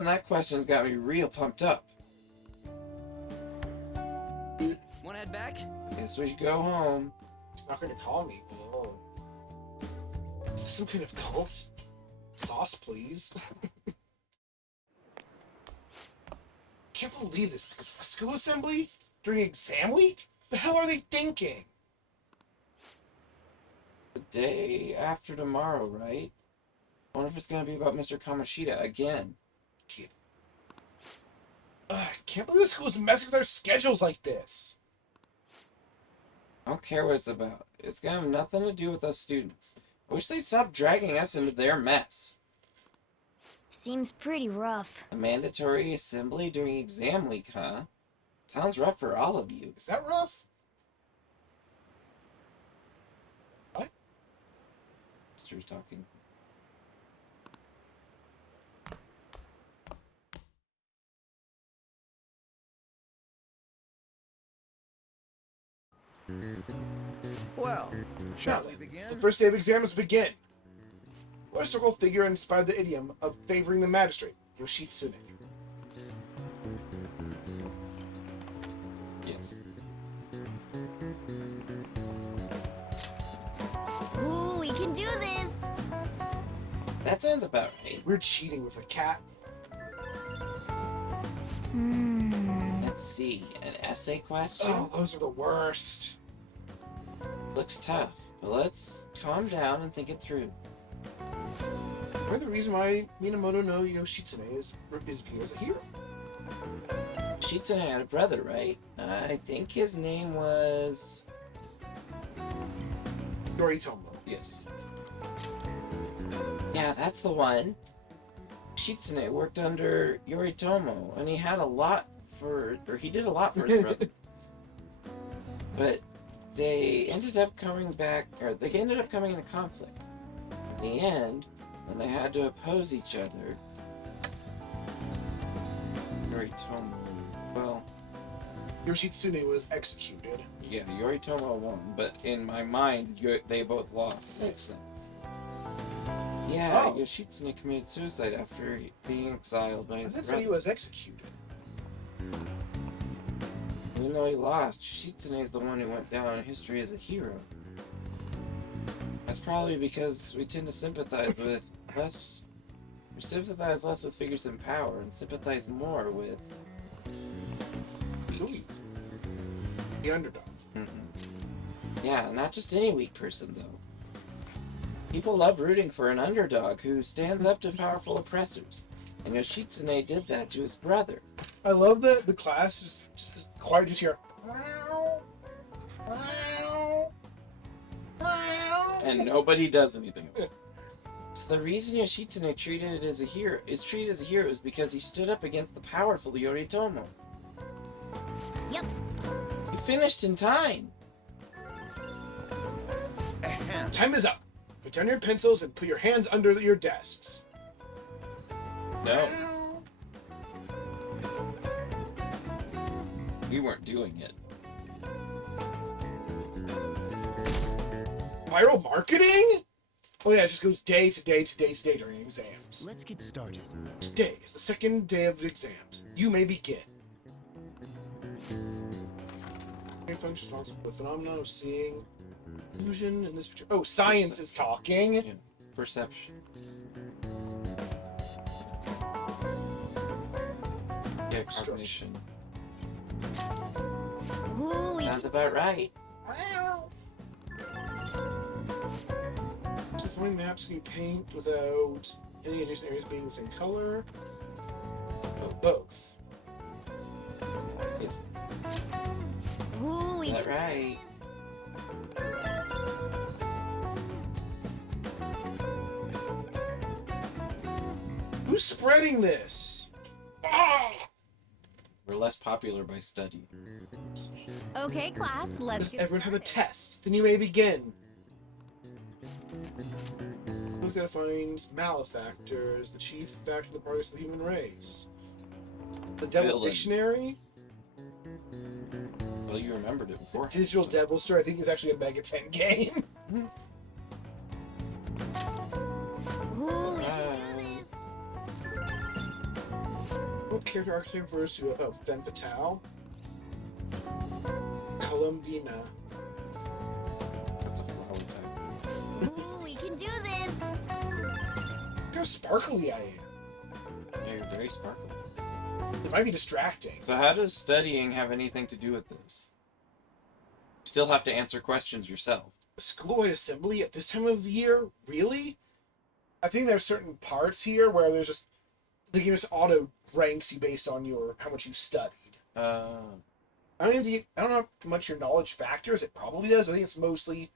And that question's got me real pumped up. Wanna head back? Guess we should go home. He's not going to call me. Oh. Is this some kind of cult? Sauce, please. Can't believe this. This a school assembly during exam week? The hell are they thinking? The day after tomorrow, right? I wonder if it's gonna be about Mr. Kamoshida again. I can't believe the school's messing with our schedules like this. I don't care what it's about. It's gonna have nothing to do with us students. I wish they'd stop dragging us into their mess. Seems pretty rough. A mandatory assembly during exam week, huh? Sounds rough for all of you. Is that rough? What? Mr. talking. Well, shall we The begin? first day of exams begin. What historical figure inspired the idiom of favoring the magistrate? Yoshitsune. Yes. Ooh, we can do this! That sounds about right. We're cheating with a cat. Let's see. An essay question? Oh, those are the worst. Looks tough, but let's calm down and think it through. Or the reason why Minamoto no Yoshitsune is viewed as a hero. Shitsune had a brother, right? I think his name was... Yoritomo. Yes. Yeah, that's the one. Shitsune worked under Yoritomo, and he had a lot for... or he did a lot for his brother. But they ended up coming back... or they ended up coming into conflict. In the end, when they had to oppose each other... Yoritomo... well... Yoshitsune was executed. yeah, Yoritomo won, but in my mind, they both lost. Makes sense. Yeah, Oh. Yoshitsune committed suicide after being exiled by I his didn't say he brother. was executed. Even though he lost, Yoshitsune is the one who went down in history as a hero. That's probably because we tend to sympathize with less... we sympathize less with figures in power and sympathize more with... Ooh. The underdog. Yeah, not just any weak person, though. People love rooting for an underdog who stands up to powerful oppressors. And Yoshitsune did that to his brother. I love that the class is just quiet, just here. And nobody does anything about it. So the reason Yoshitsune treated as a hero is because he stood up against the powerful Yoritomo. Yep. He finished in time. Ahem. Time is up. Put down your pencils and put your hands under your desks. No. We weren't doing it. Viral marketing? Oh yeah, it just goes day to day to day to day during exams. Let's get started. Today is the second day of exams. You may begin. Brain function responsible for the phenomenon of seeing illusion in this picture. Oh, science is talking. Yeah. Perception. Yeah, cognition. Ooh, we Sounds about right. So forming maps can you paint without any adjacent areas being the same color? Both. Ooh, we Is that can right? Who's spreading this? Ah! We're less popular by study. Okay, class, let's Does get everyone have a started. test? Then you may begin. Who defines malefactors, the chief factor in the progress of the human race? The Devil's Villains. Dictionary? Well, you remembered it before. Digital Devil Store, I think, is actually a Mega 10 game. Ooh, we can do this. What character archetype refers to Femme Fatale? Columbina. That's a flower type. Ooh, we can do this. Look how sparkly I am. Very, very sparkly. It might be distracting. So how does studying have anything to do with this? You still have to answer questions yourself. A school-wide assembly at this time of year? Really? I think there's certain parts here where there's just the game just auto ranks you based on your how much you studied. I don't know how much your knowledge factors. It probably does. I think it's mostly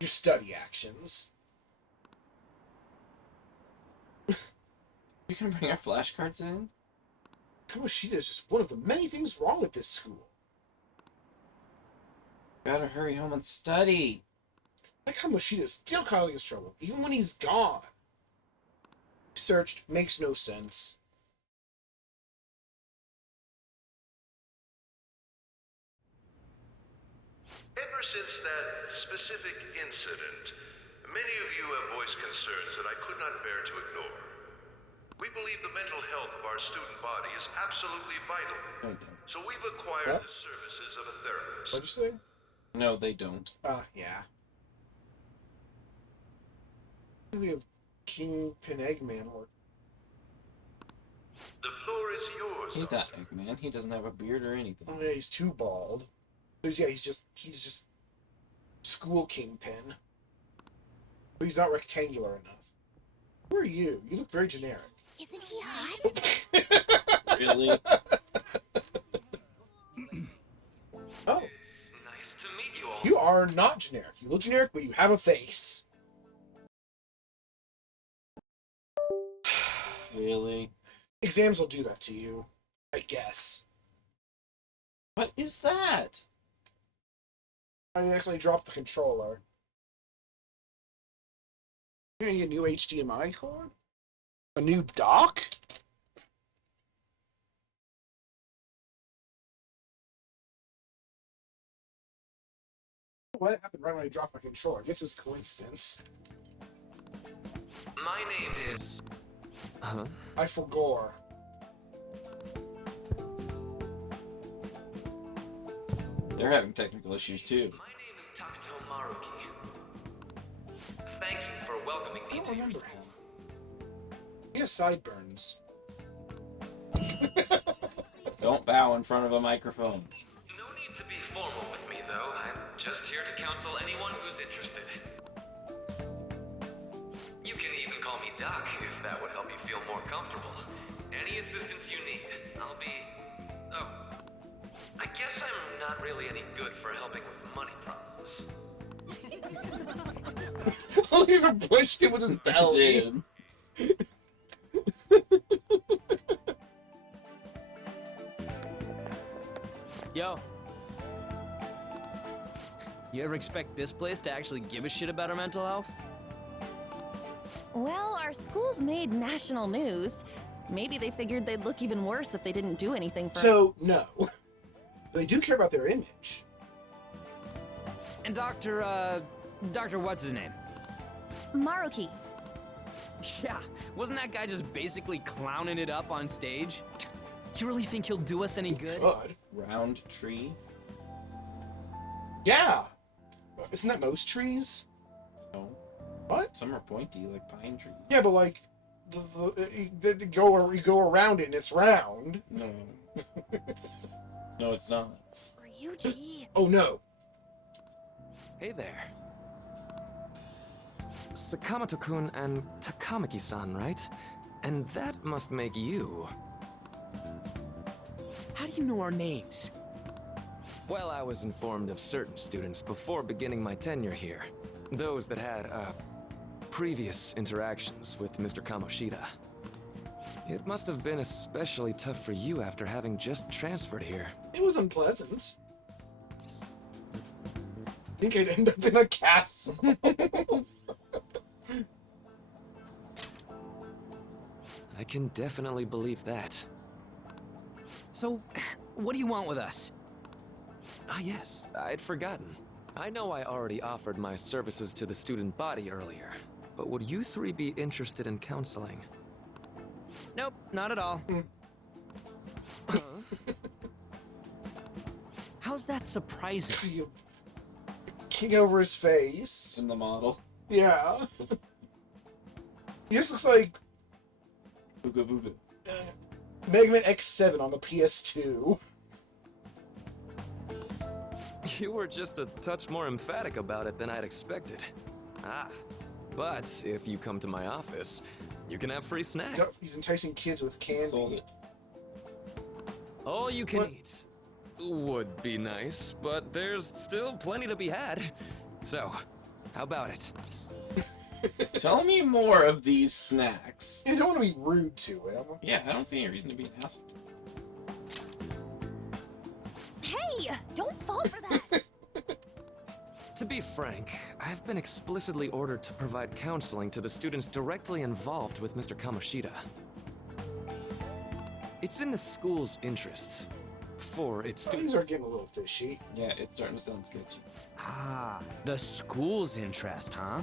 your study actions. You can bring our flashcards in? Kamoshida is just one of the many things wrong with this school. Gotta hurry home and study. Like Kamoshida is still causing us trouble, even when he's gone. Searched makes no sense. Ever since that specific incident, many of you have voiced concerns that I could not bear to ignore. We believe the mental health of our student body is absolutely vital, so we've acquired What? the services of a therapist. What'd you say? No, they don't. Yeah. We have Kingpin Eggman work. The floor is yours. He's not Eggman. He doesn't have a beard or anything. Oh yeah, he's too bald. So he's just school Kingpin. But he's not rectangular enough. Who are you? You look very generic. Isn't he hot? Really? Oh, It's nice to meet you all. you are not generic. You look generic, but you have a face. Really? Exams will do that to you, I guess. What is that? I accidentally dropped the controller. You're gonna get a new HDMI cord? A new dock? What happened right when I dropped my controller? I guess it was coincidence. My name is. Huh? Eiffel Gore. They're having technical issues too. My name is Takuto Maruki. Thank you for welcoming I me don't to your remember school. him. He has sideburns. Don't bow in front of a microphone. No need to be formal with me, though. I'm just here to counsel anyone who's interested. You can even call me Doc, if that would help you feel more comfortable. Any assistance you need, I'll be... Oh, I guess I'm not really any good for helping with money problems. Oh, he's pushed him with his belly. Yo. You ever expect this place to actually give a shit about our mental health? Well, our school's made national news. Maybe they figured they'd look even worse if they didn't do anything for... So, no. They do care about their image. And Dr. what's his name? Maruki. Yeah, wasn't that guy just basically clowning it up on stage? You really think he'll do us any good? Good. Round tree? Yeah. Isn't that most trees? No. What? Some are pointy, like pine trees. Yeah, but like, you go around it and it's round. No. No, it's not. Ryuji. Oh no. Hey there. Sakamoto-kun and Takamaki-san, right? And that must make you. How do you know our names? Well, I was informed of certain students before beginning my tenure here. Those that had, previous interactions with Mr. Kamoshida. It must have been especially tough for you after having just transferred here. It was unpleasant. I think I'd end up in a castle. I can definitely believe that. So, what do you want with us? Ah yes, I'd forgotten. I know I already offered my services to the student body earlier, but would you three be interested in counseling? Nope, not at all. How's that surprising? You king over his face. In the model. Yeah. He just looks like Booga booga. Mega Man X7 on the PS2. You were just a touch more emphatic about it than I'd expected. Ah, but if you come to my office, you can have free snacks. He's enticing kids with candy. Sold it. All you can What? eat. Would be nice, but there's still plenty to be had. So, how about it? Tell me more of these snacks. You don't want to be rude to him. Yeah, I don't see any reason to be an asshole. Hey, don't fall for that. To be frank, I've been explicitly ordered to provide counseling to the students directly involved with Mr. Kamoshida. It's in the school's interests. For its Things students. are getting a little fishy. Yeah, it's starting to sound sketchy. Ah, the school's interest, huh?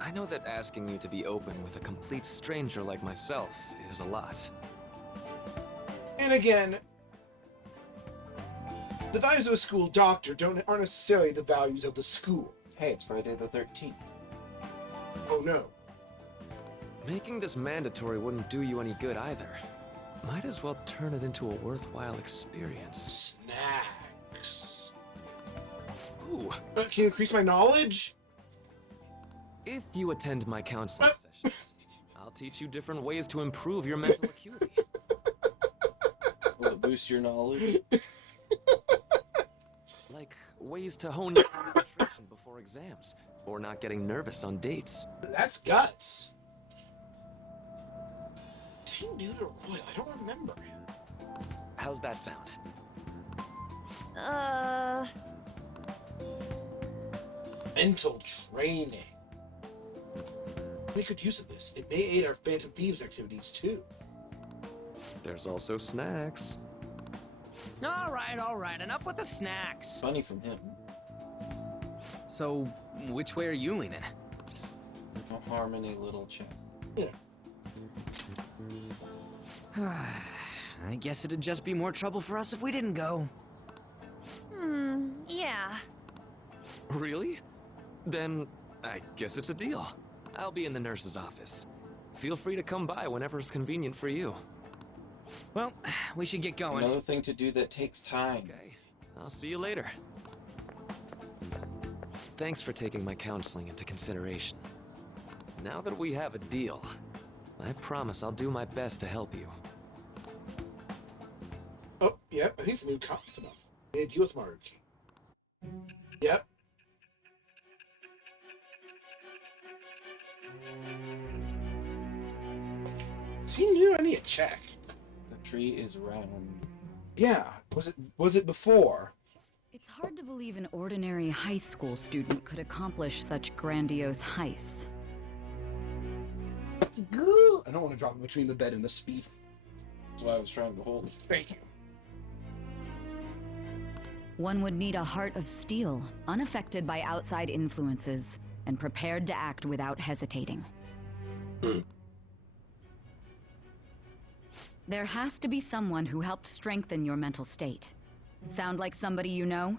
I know that asking you to be open with a complete stranger like myself is a lot. And again, the values of a school doctor aren't necessarily the values of the school. Hey, it's Friday the 13th. Oh no. Making this mandatory wouldn't do you any good either. Might as well turn it into a worthwhile experience. Snacks. Ooh, Can you increase my knowledge? if you attend my counseling sessions, I'll teach you different ways to improve your mental acuity. Will it boost your knowledge? Like ways to hone your concentration before exams, or not getting nervous on dates. That's guts. Team new to Royal? I don't remember. How's that sound? Mental training. We could use of this. It may aid our Phantom Thieves activities too. There's also snacks. All right, enough with the snacks. Funny from him. So, which way are you leaning? No harm in a little chat. I guess it'd just be more trouble for us if we didn't go. Yeah. Really? Then I guess it's a deal. I'll be in the nurse's office. Feel free to come by whenever it's convenient for you. Well, we should get going. Another thing to do that takes time. Okay, I'll see you later. Thanks for taking my counseling into consideration. Now that we have a deal, I promise I'll do my best to help you. Oh, yep. I think it's a new confidant. Yeah, deal with Maruki. Yep. Is he new? I need to check. The tree is round. Yeah. Was it before? It's hard to believe an ordinary high school student could accomplish such grandiose heists. I don't want to drop it between the bed and the speef. That's why I was trying to hold it. Thank you. One would need a heart of steel, unaffected by outside influences, and prepared to act without hesitating. There has to be someone who helped strengthen your mental state. Sound like somebody you know?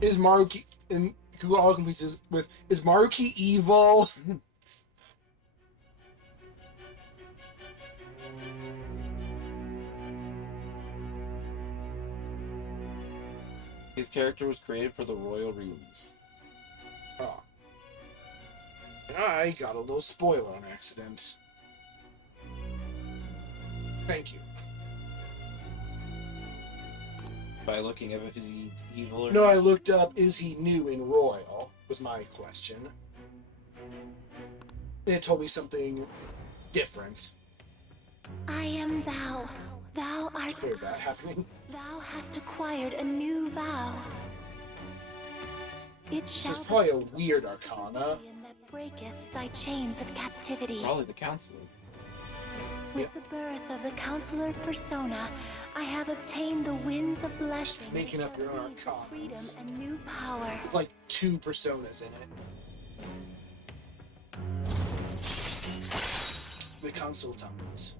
Is Maruki and Google Auto completes with is Maruki evil? His character was created for the royal release. Oh. I got a little spoiler on accident. Thank you. By looking up if he's evil or No, I looked up, is he new in Royal? Was my question. And it told me something different. I am thou. Thou I art. feared that happening. Thou hast acquired a new vow. It This shall is probably a weird arcana. rebellion that breaketh thy chains of captivity. probably the counselor. With the birth of the counselor persona, I have obtained the winds of blessing. Making that up your shall own lead to arcanas. freedom and new power. There's like 2 personas in it. consultant.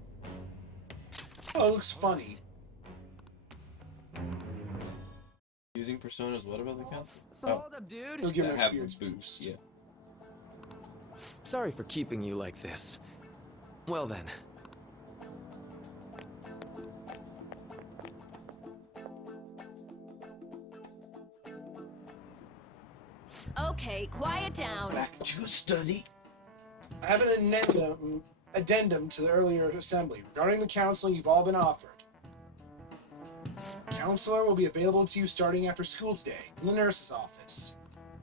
Oh, it looks funny. Using personas, what about the council? So hold up, dude. It'll give him an Have them experience boost. Yeah. Sorry for keeping you like this. Well then. Okay, quiet down. Back to study. I have an addendum to the earlier assembly regarding the counseling you've all been offered. Counselor will be available to you starting after school today in the nurse's office.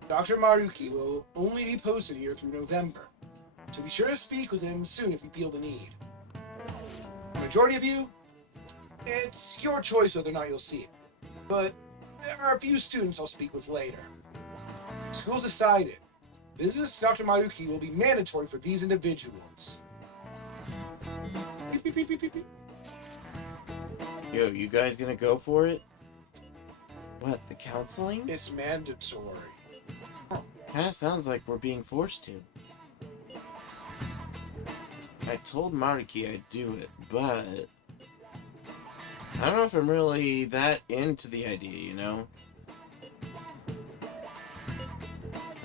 Dr. Maruki will only be posted here through November, so be sure to speak with him soon if you feel the need. The majority of you, it's your choice whether or not you'll see it, but there are a few students I'll speak with later. School's decided. Visits to Dr. Maruki will be mandatory for these individuals. Beep, beep, beep, beep, beep, beep. Yo, you guys gonna go for it? What, the counseling? It's mandatory. Kinda sounds like we're being forced to. I told Maruki I'd do it, but I don't know if I'm really that into the idea, you know?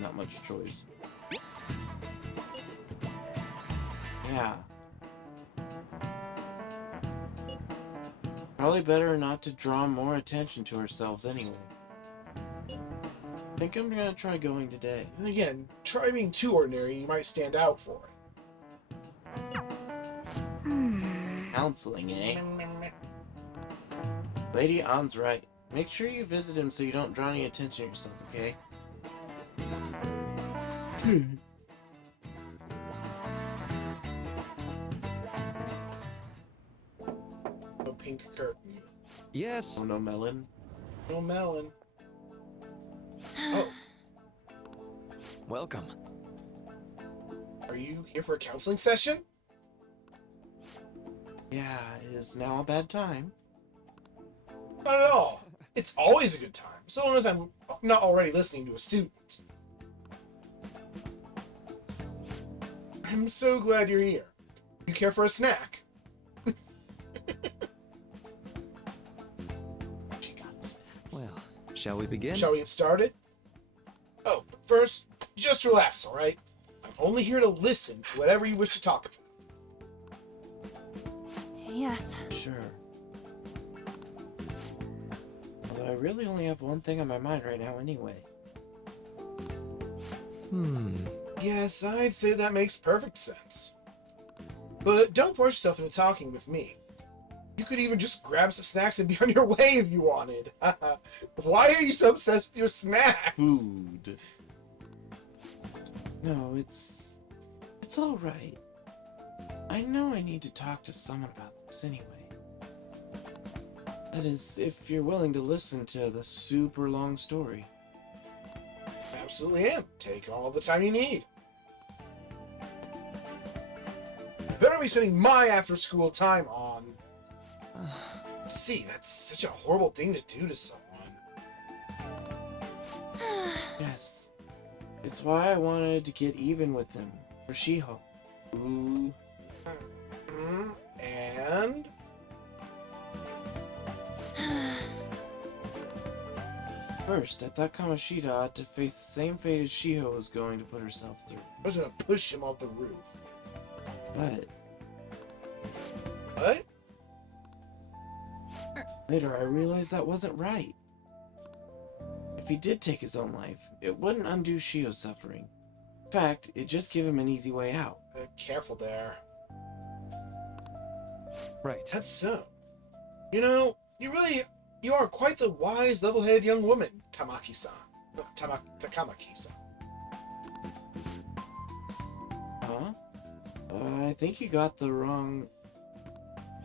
Not much choice. Yeah. Probably better not to draw more attention to ourselves anyway. I think I'm gonna try going today. And again, try being too ordinary, you might stand out for it. Counseling, eh? Lady An's right. Make sure you visit him so you don't draw any attention to yourself, okay? A pink curtain. Yes. Oh no, Melon. No melon. Oh, Welcome. are you here for a counseling session? Yeah, is now a bad time? Not at all. It's always a good time, so long as I'm not already listening to a student. I'm so glad you're here. You care for a snack? She got a snack. Well, shall we begin? Shall we get started? Oh, but first, just relax, alright? I'm only here to listen to whatever you wish to talk about. Yes. Sure. Although I really only have one thing on my mind right now anyway. Yes, I'd say that makes perfect sense. But don't force yourself into talking with me. You could even just grab some snacks and be on your way if you wanted. Why are you so obsessed with your snacks? Food. No, it's alright. I know I need to talk to someone about this anyway. That is, if you're willing to listen to the super long story. Absolutely am. Take all the time you need. I better be spending my after-school time on... See, that's such a horrible thing to do to someone. Yes. It's why I wanted to get even with him, for Shiho. Ooh. And... First, I thought Kamoshida ought to face the same fate as Shiho was going to put herself through. I was gonna push him off the roof. But What? later I realized that wasn't right. If he did take his own life, it wouldn't undo Shiho's suffering. In fact, it'd just give him an easy way out. Careful there. Right. That's so. You know, you are quite the wise, level-headed young woman, Tamaki-san. No, Takamaki-san. Huh? I think you got the wrong...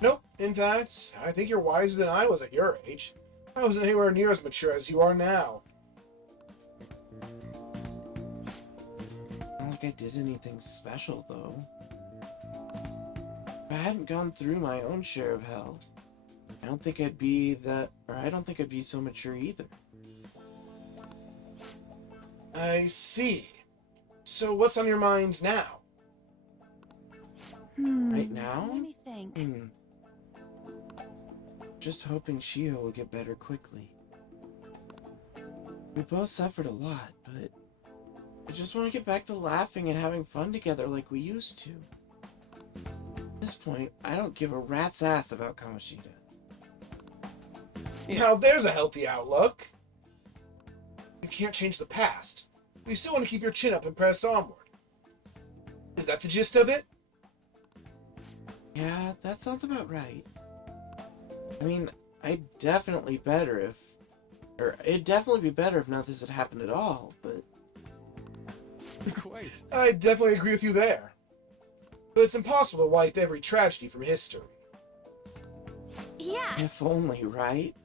Nope. In fact, I think you're wiser than I was at your age. I wasn't anywhere near as mature as you are now. Not like I did anything special, though. If I hadn't gone through my own share of hell, I don't think I'd be so mature either. I see. So what's on your mind now? Right now? Let me think. Just hoping Shio will get better quickly. We both suffered a lot, but I just want to get back to laughing and having fun together like we used to. At this point, I don't give a rat's ass about Kamoshida. Now there's a healthy outlook. You can't change the past. But you still want to keep your chin up and press onward. Is that the gist of it? Yeah, that sounds about right. I mean, it'd definitely be better if none of this had happened at all, but... Quite. I definitely agree with you there. But it's impossible to wipe every tragedy from history. Yeah. If only, right?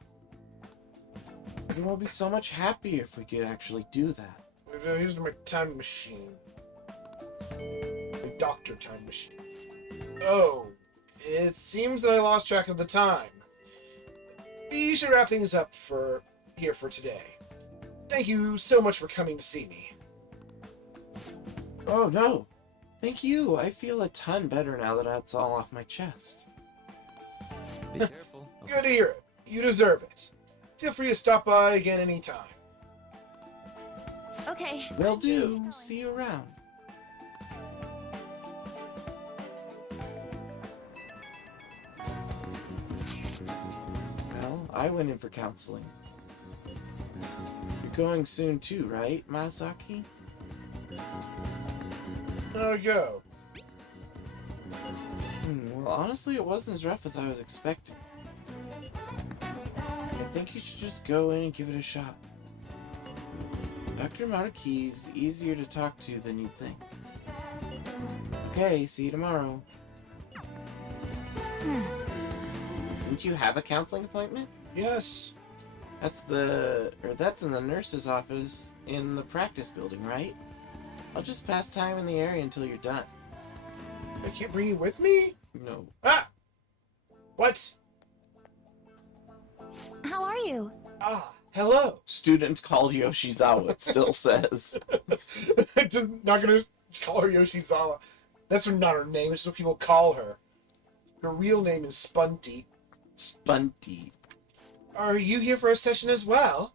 We'd all be so much happier if we could actually do that. Here's my time machine. My doctor time machine. Oh, it seems that I lost track of the time. We should wrap things up here for today. Thank you so much for coming to see me. Oh, no. Thank you. I feel a ton better now that that's all off my chest. Be careful. Good to hear it. You deserve it. Feel free to stop by again anytime. Okay. Will do. See you around. Well, I went in for counseling. You're going soon too, right, Masaki? There we go. Well, honestly, it wasn't as rough as I was expecting. I think you should just go in and give it a shot. Dr. Maruki's easier to talk to than you'd think. Okay, see you tomorrow. Didn't you have a counseling appointment? Yes. That's in the nurse's office in the practice building, right? I'll just pass time in the area until you're done. I can't bring you with me? No. Ah! What? How are you? Ah, hello. Student called Yoshizawa, it still says. Just not gonna call her Yoshizawa. That's not her name, it's just what people call her. Her real name is Spunty. Spunty. Are you here for a session as well?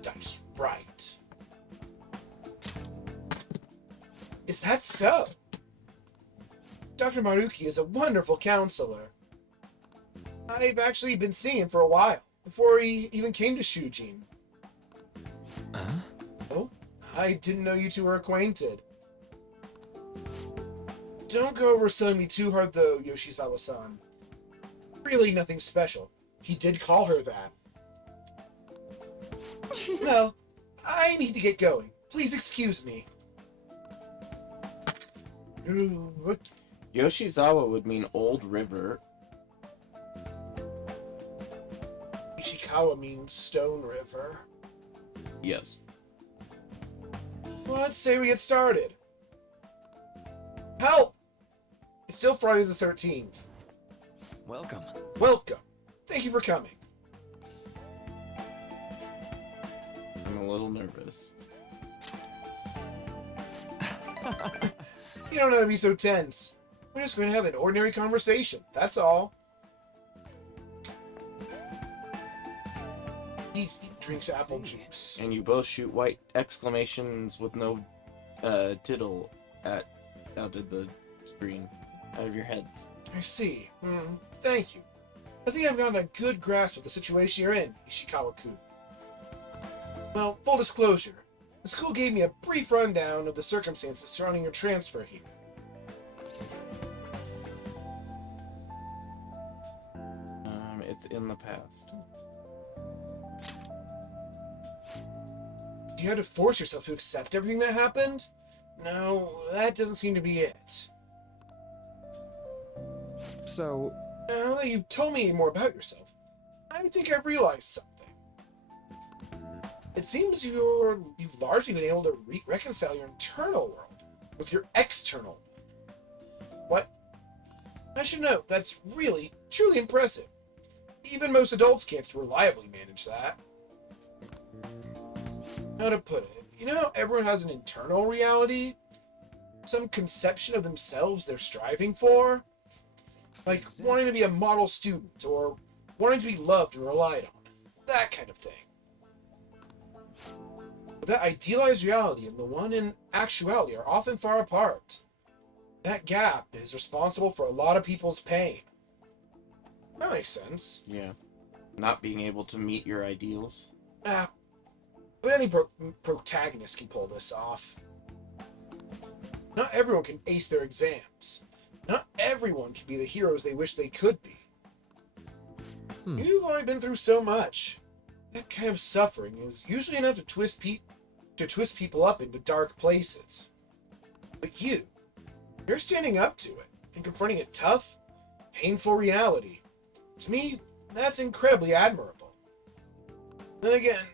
That's right. Is that so? Dr. Maruki is a wonderful counselor. I've actually been seeing him for a while, before he even came to Shujin. Oh, I didn't know you two were acquainted. Don't go overselling me too hard though, Yoshizawa-san. Really nothing special. He did call her that. Well, I need to get going. Please excuse me. Yoshizawa would mean Old River. Ishikawa means Stone River. Yes. Let's say we get started. Help! It's still Friday the 13th. Welcome. Welcome. Thank you for coming. I'm a little nervous. You don't have to be so tense. We're just going to have an ordinary conversation. That's all. He drinks apple juice. And you both shoot white exclamations with no tittle out of the screen, out of your heads. I see. Thank you. I think I've gotten a good grasp of the situation you're in, Ishikawa-kun. Well, full disclosure. The school gave me a brief rundown of the circumstances surrounding your transfer here. It's in the past. You had to force yourself to accept everything that happened? No, that doesn't seem to be it. So... Now that you've told me more about yourself, I think I've realized something. It seems you've largely been able to reconcile your internal world with your external. What? I should note, that's really, truly impressive. Even most adults can't reliably manage that. How to put it? You know how everyone has an internal reality? some conception of themselves they're striving for. Like wanting to be a model student, or wanting to be loved and relied on. That kind of thing. But that idealized reality and the one in actuality are often far apart. That gap is responsible for a lot of people's pain. That makes sense. Yeah. Not being able to meet your ideals. But any protagonist can pull this off. Not everyone can ace their exams. Not everyone can be the heroes they wish they could be. You've already been through so much. That kind of suffering is usually enough to twist people up into dark places. But you're standing up to it and confronting a tough, painful reality. To me, that's incredibly admirable. Then again,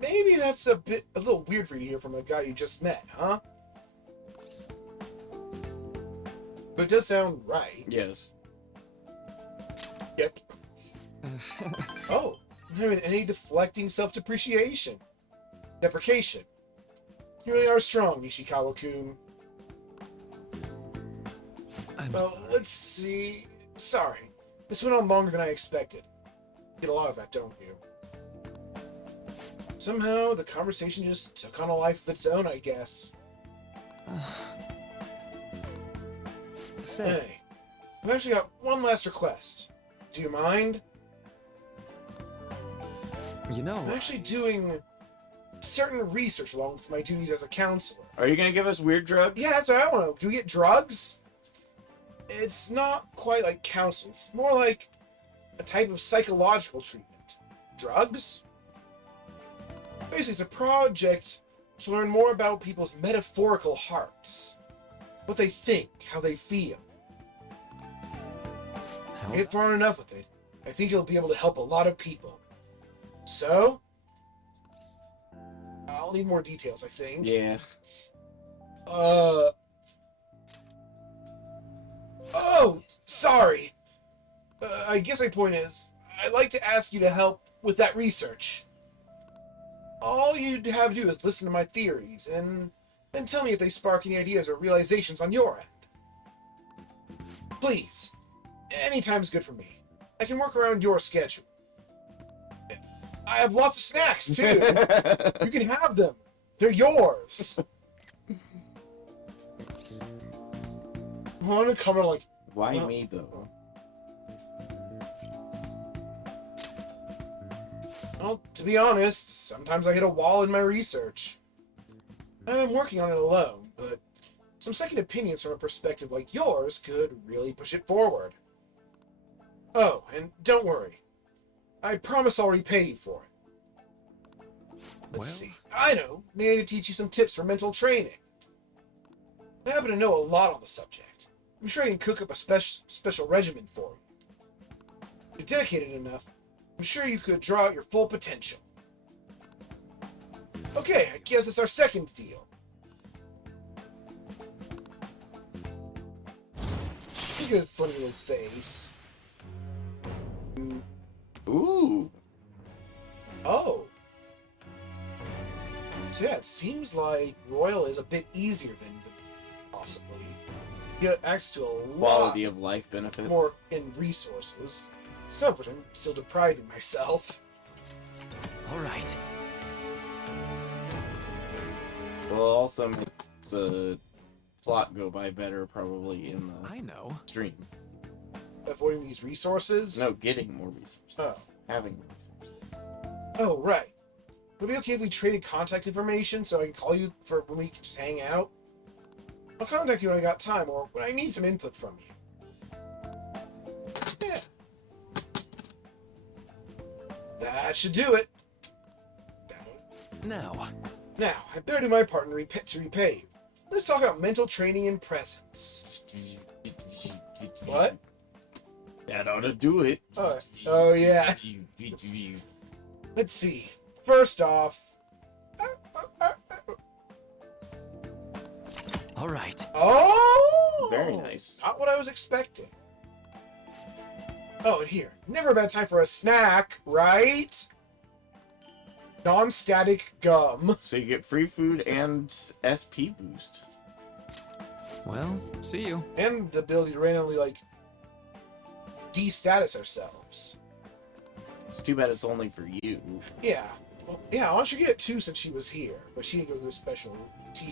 maybe that's a little weird for you to hear from a guy you just met, huh? But it does sound right. Yes. Yep. Oh, not having any deflecting self-depreciation. Deprecation. You really are strong, Nishikawa-kun. Well, let's see. Sorry. This went on longer than I expected. You get a lot of that, don't you? Somehow, the conversation just took on a life of its own, I guess. Hey, I've actually got one last request. Do you mind? You know... I'm actually doing certain research along with my duties as a counselor. Are you gonna give us weird drugs? Yeah, that's what I want to know. Can we get drugs? It's not quite like counseling. It's more like a type of psychological treatment. Drugs? Basically, it's a project to learn more about people's metaphorical hearts. What they think, how they feel. If you get far enough with it, I think you'll be able to help a lot of people. So, I'll need more details, I think. Yeah. Oh, sorry. I guess my point is, I'd like to ask you to help with that research. All you'd have to do is listen to my theories, and then tell me if they spark any ideas or realizations on your end. Please. Anytime's good for me. I can work around your schedule. I have lots of snacks, too. You can have them. They're yours. I want to comment like... Why me, though? Well, to be honest, sometimes I hit a wall in my research. I'm working on it alone, but some second opinions from a perspective like yours could really push it forward. Oh, and don't worry. I promise I'll repay you for it. Let's see. I know. Maybe I could teach you some tips for mental training. I happen to know a lot on the subject. I'm sure I can cook up a special regimen for you. If you're dedicated enough, I'm sure you could draw out your full potential. Okay, I guess it's our second deal. Look at that funny little face. Ooh. Oh. So yeah, it seems like Royal is a bit easier than possibly. You get access to a Quality lot of life benefits. more in resources. Some of which I'm still depriving myself. All right. Will also make the plot go by better probably in the stream. Avoiding these resources? No, getting more resources. Oh. Having more resources. Oh, right. Would it be okay if we traded contact information so I can call you for when we can just hang out? I'll contact you when I got time or when I need some input from you. Yeah. That should do it. Now, I better do my part to repay you. Let's talk about mental training and presence. What? That ought to do it. Oh yeah. Let's see. First off... all right. Oh! Very nice. Not what I was expecting. Oh, and here. Never a bad time for a snack, right? Non-static gum. So you get free food and SP boost. Well, see you. And the ability to randomly, like, de-status ourselves. It's too bad it's only for you. Yeah. Well, yeah, why don't you get it too since she was here? But she didn't go to a special teaching.